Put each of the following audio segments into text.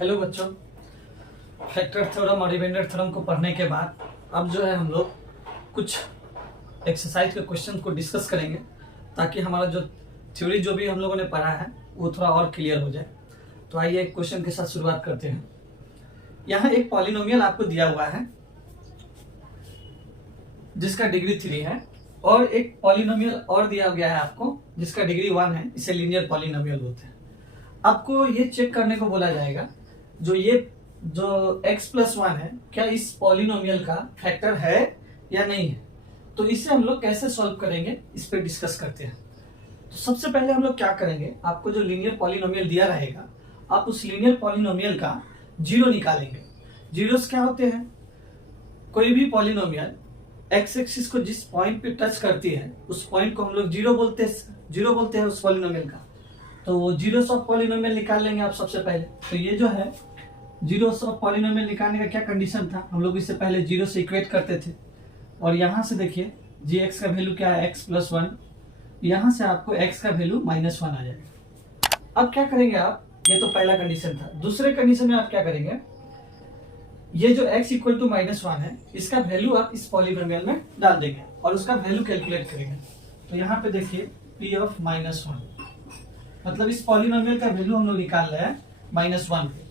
Hello बच्चों, factor theorem और remainder theorem को पढ़ने के बाद अब जो है हम लोग कुछ एक्सरसाइज के क्वेश्चन को डिस्कस करेंगे ताकि हमारा जो थ्योरी जो भी हम लोगों ने पढ़ा है वो थोड़ा और क्लियर हो जाए। तो आइए एक क्वेश्चन के साथ शुरुआत करते हैं। यहाँ एक पॉलिनोमियल आपको दिया हुआ है जिसका डिग्री 3 है और एक पॉलिनोमियल और दिया गया है आपको जिसका डिग्री 1 है। इसे लीनियर पॉलिनोमियल बोलते हैं। आपको ये चेक करने को बोला जाएगा जो x+1 है क्या इस पॉलिनोमियल का फैक्टर है या नहीं है। तो इसे हम लोग कैसे सॉल्व करेंगे इस पे डिस्कस करते हैं। तो सबसे पहले हम लोग क्या करेंगे, आपको जो लीनियर पॉलिनोमियल दिया रहेगा आप उस लीनियर पॉलिनोमियल का जीरो निकालेंगे। जीरोस क्या होते हैं, कोई भी पॉलिनोमियल एक्स एक्सिस को जिस पॉइंट पे टच करती है उस पॉइंट को हम लोग जीरो बोलते हैं उस पॉलिनोमियल का। तो जीरोस ऑफ पॉलिनोमियल निकाल लेंगे आप सबसे पहले। तो ये जो है जीरोस ऑफ पॉलिनोमियल निकालने का क्या कंडीशन था, हम लोग इससे पहले जीरो से इक्वेट करते थे और यहाँ से देखिए जी एक्स का वैल्यू क्या है x+1, यहाँ से आपको x का वैल्यू -1 आ जाएगा। अब क्या करेंगे आप, ये तो पहला कंडीशन था। दूसरे कंडीशन में आप क्या करेंगे, ये जो x = -1 है इसका वैल्यू आप इस पॉलिनोमियल में डाल देंगे और उसका वैल्यू कैलकुलेट करेंगे। तो यहाँ पे देखिए p(-1), मतलब इस पॉलिनोमियल का वैल्यू हम लोग निकाल रहे हैं -1 पे।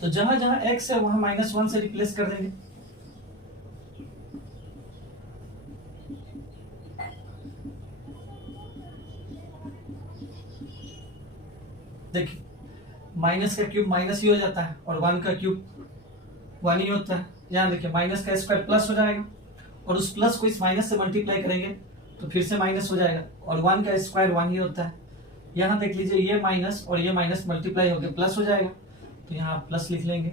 तो जहां जहां x है वहां -1 से रिप्लेस कर देंगे। देखिए माइनस का क्यूब माइनस ही हो जाता है और 1 का क्यूब 1 ही होता है। यहाँ देखिए माइनस का स्क्वायर प्लस हो जाएगा और उस प्लस को इस माइनस से मल्टीप्लाई करेंगे तो फिर से माइनस हो जाएगा और 1 का स्क्वायर 1 ही होता है। यहाँ देख लीजिए ये माइनस और ये माइनस मल्टीप्लाई होकर प्लस हो जाएगा, तो यहाँ प्लस लिख लेंगे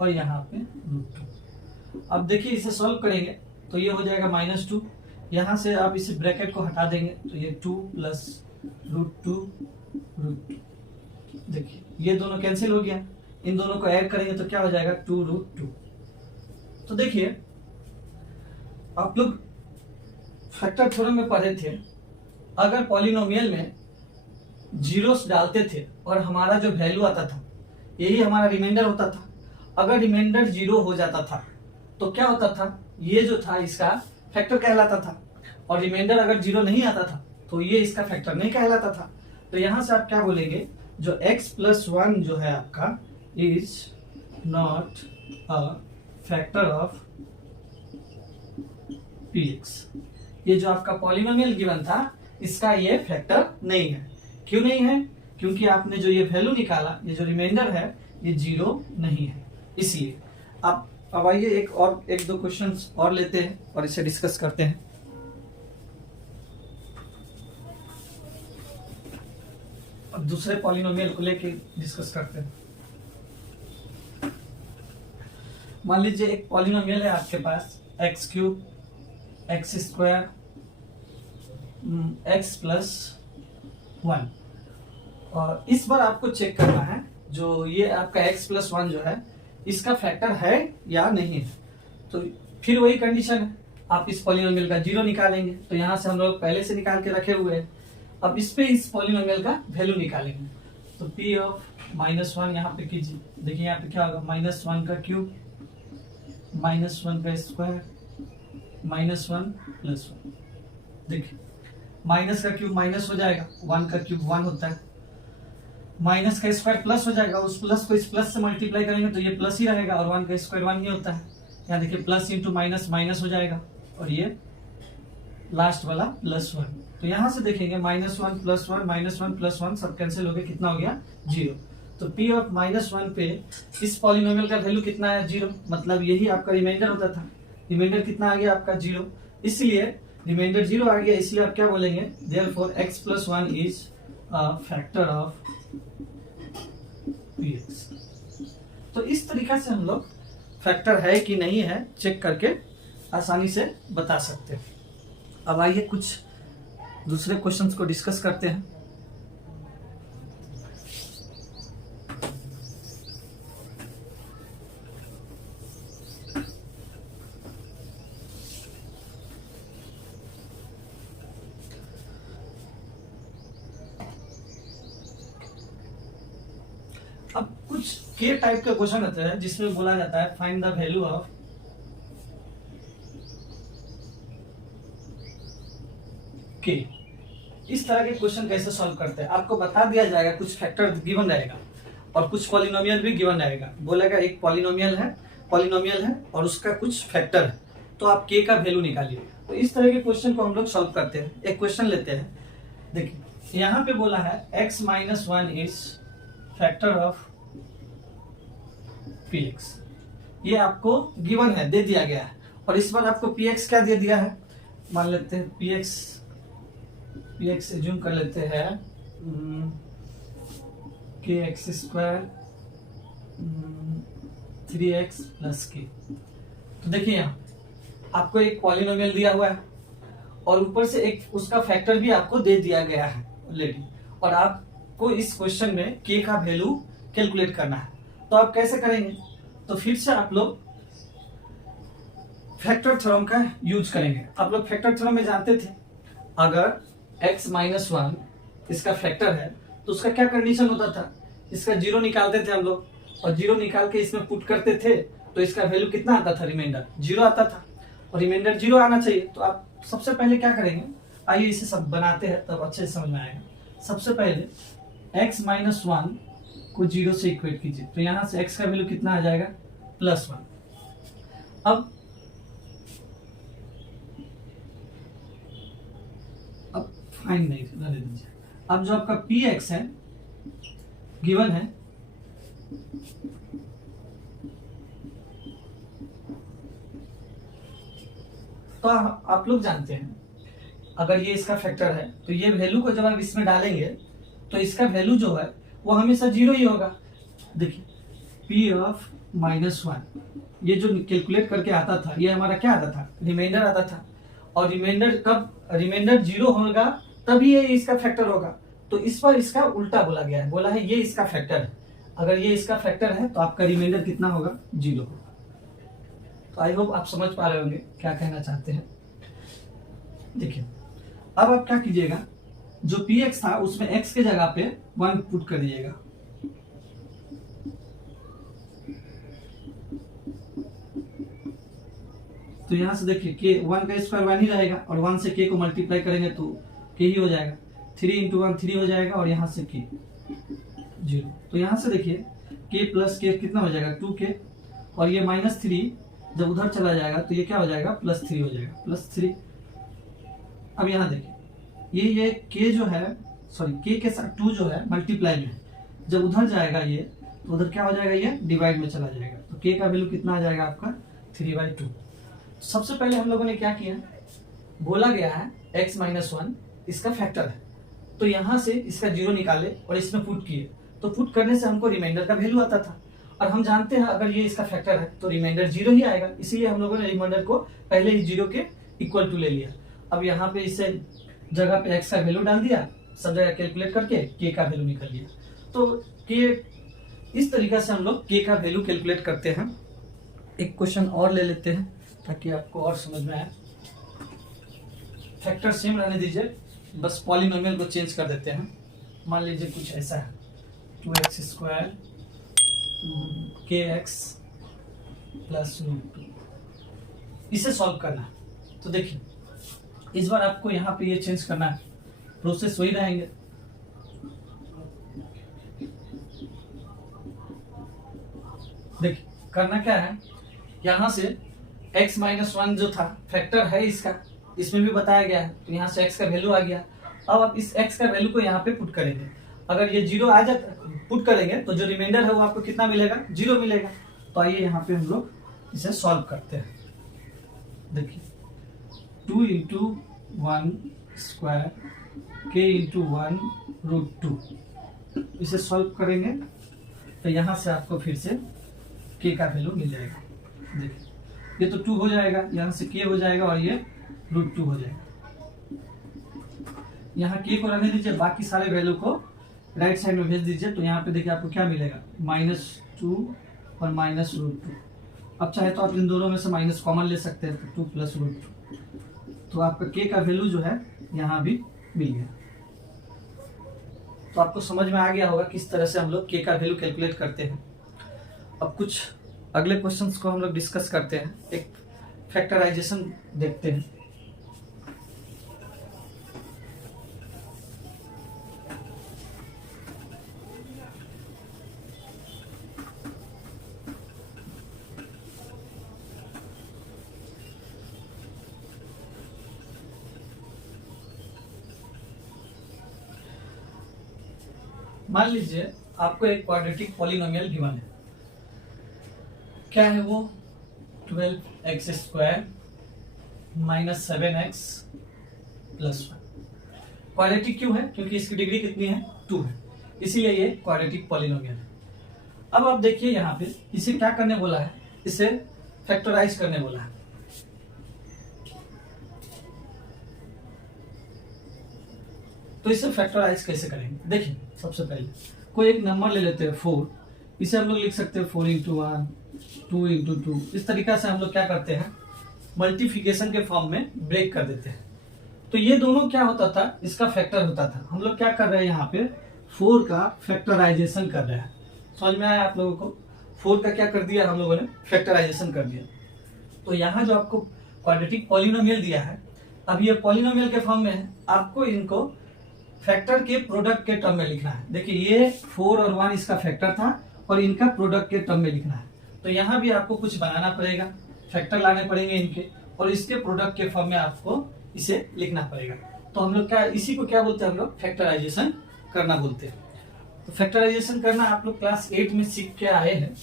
और यहाँ पे √2। अब देखिए इसे सॉल्व करेंगे तो ये हो जाएगा -2। यहाँ से आप इसे ब्रैकेट को हटा देंगे तो ये 2 + √2 देखिए ये दोनों कैंसिल हो गया। इन दोनों को ऐड करेंगे तो क्या हो जाएगा 2√2। तो देखिए आप लोग फैक्टर थ्योरम में पढ़े थे, अगर पॉलिनोमियल में जीरोस डालते थे और हमारा जो वैल्यू आता था यही हमारा रिमाइंडर होता था। अगर रिमाइंडर 0 हो जाता था तो क्या होता था, ये जो था इसका फैक्टर कहलाता था और रिमाइंडर अगर 0 नहीं आता था तो ये इसका फैक्टर नहीं कहलाता था। तो यहां से आप क्या बोलेंगे, जो x+1 जो है आपका is not a factor of px। ये जो आपका पॉलिनोमियल गिवन था इसका ये फैक्टर नहीं है। क्यों नहीं है, क्योंकि आपने जो ये वैल्यू निकाला, ये जो रिमाइंडर है ये 0 नहीं है, इसलिए। अब आइए एक दो क्वेश्चंस और लेते हैं और इसे डिस्कस करते हैं। अब दूसरे पॉलिनोमियल को लेके डिस्कस करते हैं। मान लीजिए एक पॉलिनोमियल है आपके पास x³ x² x+1 और इस बार आपको चेक करना है जो ये आपका x+1 जो है इसका फैक्टर है या नहीं है। तो फिर वही कंडीशन है, आप इस पॉलिनोमियल का जीरो निकालेंगे। तो यहां से हम लोग पहले से निकाल के रखे हुए हैं। अब इस पे इस पॉलिनोमियल का वैल्यू निकालेंगे। तो p(-1) यहाँ पे कीजिए, देखिए यहाँ पे क्या होगा, -1 का क्यूब -1 का स्क्वायर -1 + 1। देखिए माइनस का क्यूब माइनस हो जाएगा, 1 का क्यूब 1 होता है, माइनस का स्क्वायर प्लस हो जाएगा, उस प्लस को इस प्लस से मल्टीप्लाई करेंगे तो ये प्लस ही रहेगा और 1 का स्क्वायर 1 ही होता है। यहाँ देखिए प्लस इंटू माइनस माइनस हो जाएगा और ये लास्ट वाला +1। तो यहाँ से देखेंगे -1 + 1 -1 + 1 सब कैंसिल हो गया, कितना हो गया 0। तो p(-1) पे इस पॉलिनोमियल का वैल्यू कितना है 0, मतलब यही आपका रिमाइंडर होता था। रिमाइंडर कितना आ गया आपका 0, इसलिए रिमाइंडर 0 आ गया, इसलिए आप क्या बोलेंगे, therefore x+1 is a factor of px। तो इस तरीका से हम लोग फैक्टर है कि नहीं है चेक करके आसानी से बता सकते हैं। अब आइए कुछ दूसरे क्वेश्चंस को डिस्कस करते हैं। अब कुछ के टाइप का क्वेश्चन रहता है जिसमें बोला जाता है फाइंड द वैल्यू ऑफ के। इस तरह के क्वेश्चन कैसे सॉल्व करते हैं आपको बता दिया जाएगा, कुछ फैक्टर गिवन रहेगा और कुछ पॉलिनोमियल भी गिवन रहेगा। बोलेगा एक पॉलिनोमियल है और उसका कुछ फैक्टर है, तो आप के का वैल्यू निकालिए। तो इस तरह के क्वेश्चन को हम लोग सॉल्व करते हैं। एक क्वेश्चन लेते हैं, देखिए यहाँ पे बोला है x minus 1 is factor of px। ये आपको गिवन है, दे दिया गया है। और इस बार आपको px क्या दे दिया है, मान लेते हैं px एज्यूम कर लेते हैं kx स्क्वायर 3x प्लस के। तो देखिए यहाँ आपको एक पॉलिनोमियल दिया हुआ है और ऊपर से एक उसका फैक्टर भी आपको दे दिया गया है ऑलरेडी, और आपको इस क्वेश्चन में के का वैल्यू कैलकुलेट करना है। तो आप कैसे करेंगे, तो फिर से आप लोग फैक्टर थ्योरम का यूज करेंगे। आप लोग फैक्टर थ्योरम में जानते थे अगर x माइनस 1 इसका फैक्टर है तो उसका क्या कंडीशन होता था, इसका जीरो निकालते थे हम लोग, और जीरो निकाल के इसमें पुट करते थे तो इसका वैल्यू कितना आता था, रिमाइंडर जीरो आता था, और रिमाइंडर जीरो आना चाहिए। तो आप सबसे पहले क्या करेंगे, आइए इसे सब बनाते हैं तब अच्छे से समझ में आएगा। सबसे पहले x माइनस 1 को जीरो से इक्वेट कीजिए, तो यहां से x का वैल्यू कितना आ जाएगा, +1। अब फाइन नहीं रहने दीजिए। अब जो आपका px है गिवन है, तो आप लोग जानते हैं अगर ये इसका फैक्टर है तो ये वैल्यू को जब आप इसमें डालेंगे तो इसका वैल्यू जो है वो हमेशा जीरो ही होगा। देखिए p ऑफ माइनस 1 ये जो कैलकुलेट करके आता था ये हमारा क्या आता था, रिमाइंडर आता था, और रिमाइंडर जीरो होगा तभी ये इसका फैक्टर होगा। तो इस पर इसका उल्टा बोला गया है, बोला है ये इसका फैक्टर है। अगर ये इसका फैक्टर है तो आपका रिमाइंडर कितना होगा, जीरो होगा। तो आई होप आप समझ पा रहे होंगे क्या कहना चाहते हैं। देखिए अब आप क्या कीजिएगा, जो px था उसमें x के जगह पे 1 पुट कर दीजिएगा। तो यहां से देखिए k 1 का स्क्वायर 1 ही रहेगा, और 1 से k को मल्टीप्लाई करेंगे तो k ही हो जाएगा। 3 इंटू 1 3 हो जाएगा, और यहाँ से k 0। तो यहाँ से देखिए k प्लस k कितना हो जाएगा, 2k, और ये -3 जब उधर चला जाएगा तो ये क्या हो जाएगा, +3 हो जाएगा, +3। अब यहाँ देखिए ये k जो है, सॉरी k के साथ 2 जो है मल्टीप्लाई में है, जब उधर जाएगा ये तो उधर क्या हो जाएगा, ये डिवाइड में चला जाएगा। तो k का वैल्यू कितना आ जाएगा आपका, 3/2। सबसे पहले हम लोगों ने क्या किया, बोला गया है x माइनस 1 इसका फैक्टर है, तो यहां से इसका जीरो निकाले और इसमें पुट किए, तो पुट करने से हमको रिमाइंडर का वैल्यू आता था, और हम जानते हैं अगर ये इसका फैक्टर है तो रिमाइंडर जीरो ही आएगा, इसीलिए हम लोगों ने रिमाइंडर को पहले ही जीरो के इक्वल टू ले लिया। अब यहाँ पे इसे जगह पे x का वैल्यू डाल दिया, सब जगह कैलकुलेट करके k का वैल्यू निकल लिया। तो k इस तरीके से हम लोग k का वैल्यू कैलकुलेट करते हैं। एक क्वेश्चन और ले लेते हैं ताकि आपको और समझ में आए। फैक्टर सेम रहने दीजिए, बस पॉलिनोमियल को चेंज कर देते हैं। मान लीजिए कुछ ऐसा है, 2x स्क्वायर kx प्लस √2, इसे सॉल्व करना है। तो देखिए इस बार आपको यहाँ पे ये चेंज करना है, प्रोसेस वही रहेंगे। देखिए करना क्या है, यहाँ से x माइनस 1 जो था फैक्टर है इसका, इसमें भी बताया गया है, तो यहाँ से x का वैल्यू आ गया। अब आप इस x का वैल्यू को यहाँ पे पुट करेंगे, अगर ये जीरो आ जाता पुट करेंगे तो जो रिमाइंडर है वो आपको कितना मिलेगा, जीरो मिलेगा। तो आइए यहाँ पे हम लोग इसे सॉल्व करते हैं। देखिए 2 इंटू 1 स्क्वायर k इंटू 1 √2, इसे सॉल्व करेंगे तो यहाँ से आपको फिर से k का वैल्यू मिल जाएगा। देखिए ये तो 2 हो जाएगा, यहाँ से k हो जाएगा और ये √2 हो जाएगा। यहाँ k को रहने दीजिए, बाकी सारे वैल्यू को राइट साइड में भेज दीजिए। तो यहाँ पे देखिए आपको क्या मिलेगा, -2 और -√2। अब चाहे तो आप इन दोनों में से माइनस कॉमन ले सकते हैं, तो 2 + √2। तो आपका k का वैल्यू जो है यहाँ भी मिल गया। तो तो आपको समझ में आ गया होगा किस तरह से हम लोग के का वैल्यू कैलकुलेट करते हैं। अब कुछ अगले क्वेश्चंस को हम लोग डिस्कस करते हैं, एक फैक्टराइजेशन देखते हैं। मान लीजिए आपको एक क्वाड्रेटिक पॉलिनोमियल गिवन है, क्या है वो 12x² minus 7x plus 1। Quadratic क्यों है? क्योंकि इसकी डिग्री कितनी है? 2 है, इसीलिए ये क्वाड्रेटिक पॉलिनोमियल है। अब आप देखिए यहाँ पे इसे क्या करने बोला है, इसे फैक्टराइज करने बोला है। तो इसे फैक्टराइज कैसे करेंगे? देखिए सबसे पहले कोई एक नंबर ले लेते हैं 4, इसे हम लोग लिख सकते हैं 4 × 1, 2 × 2। इस तरीका से हम लोग क्या करते हैं, मल्टीप्लिकेशन के फॉर्म में ब्रेक कर देते हैं। तो ये दोनों क्या होता था, इसका फैक्टर होता था। हम लोग क्या कर रहे हैं यहाँ पे 4 का फैक्टराइजेशन कर रहे हैं। समझ में आया आप लोगों को? 4 का क्या कर दिया हम लोगों ने, फैक्टराइजेशन कर दिया। तो यहाँ जो आपको क्वाड्रेटिक पॉलिनोमियल दिया है, अब ये पॉलिनोमियल के फॉर्म में है, आपको इनको फैक्टर के प्रोडक्ट के टर्म में लिखना है। देखिए ये 4 और 1 इसका फैक्टर था और इनका प्रोडक्ट के टर्म में लिखना है। तो यहाँ भी आपको कुछ बनाना पड़ेगा, फैक्टर लाने पड़ेंगे इनके, और इसके प्रोडक्ट के फॉर्म में आपको इसे लिखना पड़ेगा। तो हम लोग क्या, इसी को क्या बोलते हैं हम लोग, फैक्टराइजेशन करना बोलते हैं। तो फैक्टराइजेशन करना आप लोग क्लास 8 में सीख के आए हैं,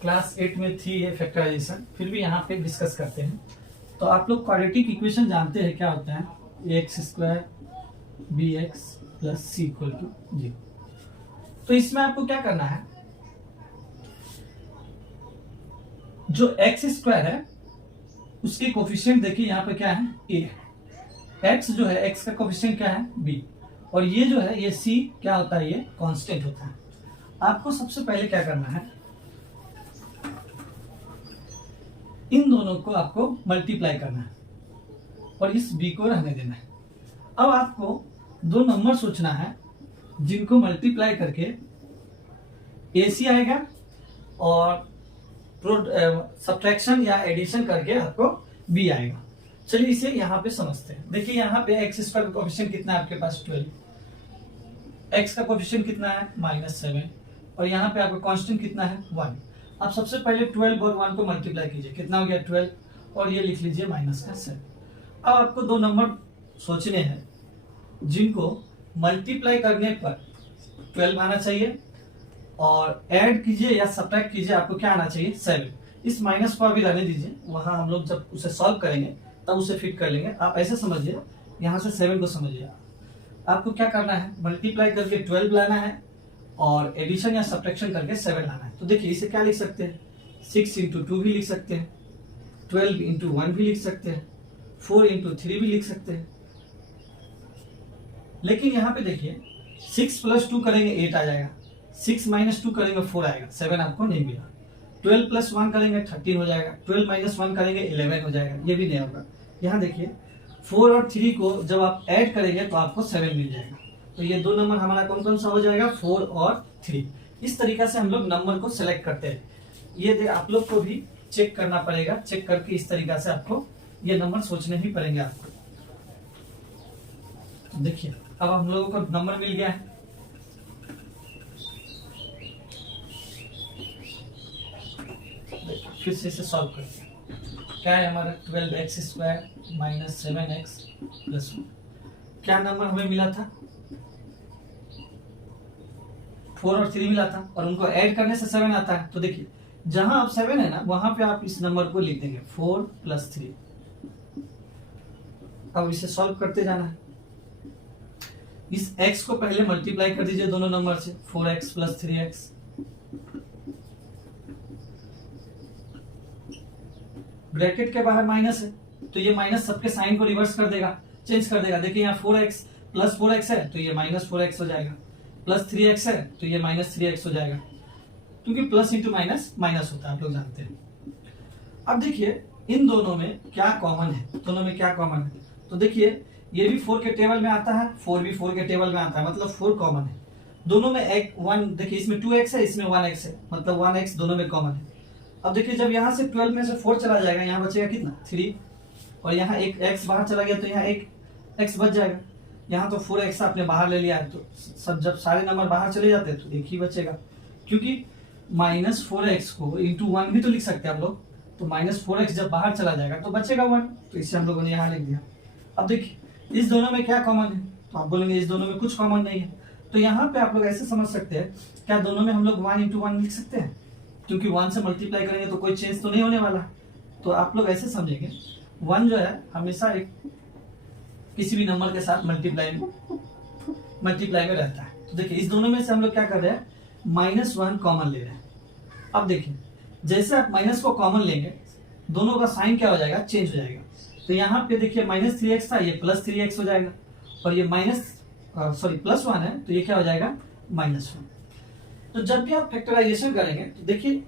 क्लास 8 में थी ये फैक्टराइजेशन, फिर भी यहाँ पे डिस्कस करते हैं। तो आप लोग क्वाड्रेटिक इक्वेशन जानते हैं क्या होता है, x² bx + c = 0। तो इसमें आपको क्या करना है, जो x² है उसकी कोफिशिएंट देखिए यहाँ पे क्या है, a। x जो है, x का कोफिशिएंट क्या है, b। और ये जो है, ये c क्या होता है, ये कांस्टेंट होता है। आपको सबसे पहले क्या करना है, इन दोनों को आपको मल्टीप्लाई करना है और इस b को रहने देना है। अब आपको दो नंबर सोचना है जिनको मल्टीप्लाई करके AC आएगा और सब्ट्रैक्शन या एडिशन करके आपको B आएगा। चलिए इसे यहाँ पे समझते हैं। देखिए यहाँ पे x² का कोफिशिएंट कितना है आपके पास, 12। x का कोफिशिएंट कितना है, -7। और यहाँ पे आपका कांस्टेंट कितना है, 1। आप सबसे पहले 12 और 1 को मल्टीप्लाई कीजिए, कितना हो गया, 12, और ये लिख लीजिए -7। अब आपको दो नंबर सोचने हैं जिनको मल्टीप्लाई करने पर 12 आना चाहिए, और ऐड कीजिए या सब्ट्रैक्ट कीजिए, आपको क्या आना चाहिए, 7। इस माइनस को अभी रहने दीजिए, वहां हम लोग जब उसे सॉल्व करेंगे तब उसे फिट कर लेंगे। आप ऐसे समझिए, यहाँ से 7 को समझिए। आपको क्या करना है, मल्टीप्लाई करके 12 लाना है और एडिशन या सब्ट्रैक्शन करके 7 लाना है। तो देखिए इसे क्या लिख सकते हैं, 6 × 2 भी लिख सकते हैं, 12 × 1 भी लिख सकते हैं, 4 × 3 भी लिख सकते हैं। लेकिन यहाँ पे देखिए 6 + 2 करेंगे 8 आ जाएगा, 6 - 2 करेंगे 4 आएगा, 7 आपको नहीं मिला। 12 + 1 करेंगे 13 हो जाएगा, 12 - 1 करेंगे 11 हो जाएगा, ये भी नहीं होगा। यहाँ देखिए 4 और 3 को जब आप ऐड करेंगे तो आपको 7 मिल जाएगा। तो ये दो नंबर हमारा कौन कौन सा हो जाएगा, 4 और 3। इस तरीका से हम लोग नंबर को सेलेक्ट करते हैं। ये आप लोग को भी चेक करना पड़ेगा, चेक करके इस तरीका से आपको ये नंबर सोचने ही पड़ेंगे आपको। देखिए अब हम लोगों को नंबर मिल गया है। फिर से इसे सॉल्व करते हैं। क्या है हमारा, 12x² - 7x + 1। क्या नंबर हमें मिला था, 4 और 3 मिला था, और उनको ऐड करने से 7 आता है। तो देखिए जहां आप 7 है ना, वहां पे आप इस नंबर को लिख देंगे 4 + 3। अब इसे सॉल्व करते जाना है। इस x को पहले मल्टीप्लाई कर दीजिए दोनों नंबर से, 4x + 3x। ब्रैकेट के बाहर माइनस है तो ये माइनस सबके साइन को रिवर्स कर देगा, चेंज कर देगा। देखिए यहाँ 4x + 4x है तो ये -4x हो जाएगा, +3x है तो ये -3x हो जाएगा, क्योंकि प्लस इंटू माइनस माइनस होता है, आप लोग जानते हैं। अब देखिए इन दोनों में क्या कॉमन है, दोनों में क्या कॉमन है, तो देखिए ये भी 4 के टेबल में आता है, 4 भी 4 के टेबल में आता है, मतलब 4 कॉमन है दोनों में। एक 1 देखिए इसमें 2x है, इसमें 1x है, मतलब 1x दोनों में कॉमन है। अब देखिए जब यहाँ से 12 में से 4 चला जाएगा, यहाँ बचेगा कितना 3, और यहाँ एक x बाहर चला गया तो यहाँ एक x बच जाएगा। यहाँ तो 4x आपने बाहर ले लिया है, तो सब जब सारे नंबर बाहर चले जाते हैं तो एक ही बचेगा, क्योंकि -4x को इंटू 1 भी तो लिख सकते हैं आप लोग। तो -4x जब बाहर चला जाएगा तो बचेगा 1, तो इसे हम लोगों ने यहाँ लिख दिया। अब देखिए इस दोनों में क्या कॉमन है, तो आप बोलेंगे इस दोनों में कुछ कॉमन नहीं है। तो यहाँ पे आप लोग ऐसे समझ सकते हैं, क्या दोनों में हम लोग 1 इंटू 1 लिख सकते हैं, क्योंकि 1 से मल्टीप्लाई करेंगे तो कोई चेंज तो नहीं होने वाला। तो आप लोग ऐसे समझेंगे 1 जो है हमेशा एक किसी भी नंबर के साथ मल्टीप्लाई में रहता है। तो देखिए इस दोनों में से हम लोग क्या कर रहे हैं, -1 कॉमन ले रहे हैं। अब देखिए जैसे आप माइनस को कॉमन लेंगे, दोनों का साइन क्या हो जाएगा, चेंज हो जाएगा। तो यहाँ पे देखिए -3x था, ये +3x हो जाएगा, और ये +1 है तो ये क्या हो जाएगा, -1। तो जब भी आप फैक्टराइजेशन करेंगे तो देखिए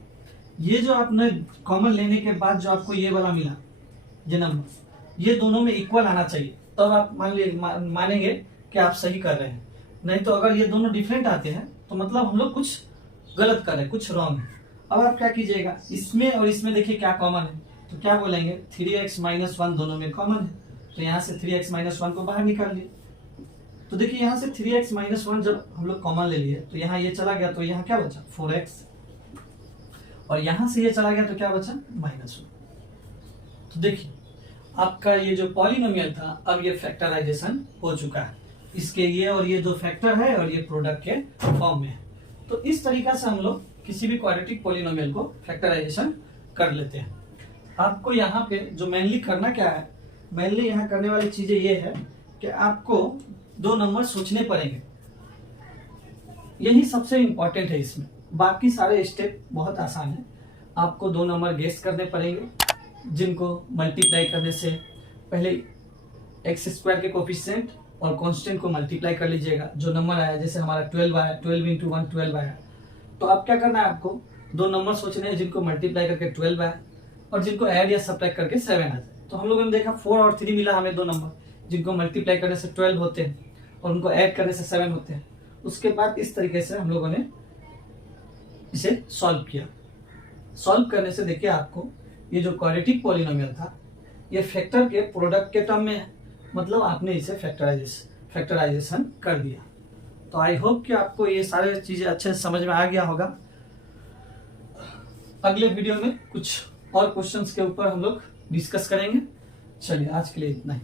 ये जो आपने कॉमन लेने के बाद जो आपको ये वाला मिला, ये नंबर, ये दोनों में इक्वल आना चाहिए, तब आप मानेंगे कि आप सही कर रहे हैं। नहीं तो अगर ये दोनों डिफरेंट आते हैं तो मतलब हम लोग कुछ गलत कर रहे हैं, कुछ रॉन्ग है। अब आप क्या कीजिएगा, इसमें और इसमें देखिए क्या कॉमन है, तो क्या बोलेंगे 3x - 1 दोनों में कॉमन है, तो यहाँ से 3x - 1 को बाहर निकाल लिए। तो देखिए यहाँ से 3x - 1 जब हम लोग कॉमन ले लिए तो यहाँ ये चला गया, तो यहाँ क्या बचा 4x, और यहाँ से ये चला गया तो क्या बचा -1। तो देखिए आपका ये जो पॉलिनोमियल था अब ये फैक्टराइजेशन हो चुका है, इसके ये और ये जो फैक्टर है और ये प्रोडक्ट के फॉर्म में है। तो इस तरीका से हम लोग किसी भी क्वाड्रेटिक पॉलिनोमियल को फैक्टराइजेशन कर लेते हैं। आपको यहाँ पे जो मेनली करना क्या है, मेनली यहाँ करने वाली चीजें ये है कि आपको 2 नंबर सोचने पड़ेंगे, यही सबसे इंपॉर्टेंट है इसमें। बाकी सारे स्टेप बहुत आसान है। आपको 2 नंबर गेस करने पड़ेंगे, जिनको मल्टीप्लाई करने से पहले x² के कोफिशिएंट और कांस्टेंट को मल्टीप्लाई कर लीजिएगा। जो नंबर आया, जैसे हमारा 12 आया, 12 इंटू 1 12 आया, तो अब क्या करना है, आपको 2 नंबर सोचने हैं जिनको मल्टीप्लाई करके 12 आए और जिनको ऐड या सब्ट्रैक्ट करके 7 आ जाए। तो हम लोगों ने देखा 4 और 3 मिला हमें 2 नंबर जिनको मल्टीप्लाई करने से 12 होते हैं और उनको ऐड करने से 7 होते हैं। उसके बाद इस तरीके से हम लोगों ने इसे सॉल्व किया। सॉल्व करने से देखिए आपको ये जो क्वाड्रेटिक पॉलिनोमियल था ये फैक्टर के प्रोडक्ट के टर्म में है, मतलब आपने इसे फैक्टराइजेशन कर दिया। तो आई होप कि आपको ये सारे चीजें अच्छे से समझ में आ गया होगा। अगले वीडियो में कुछ और क्वेश्चंस के ऊपर हम लोग डिस्कस करेंगे। चलिए आज के लिए इतना ही।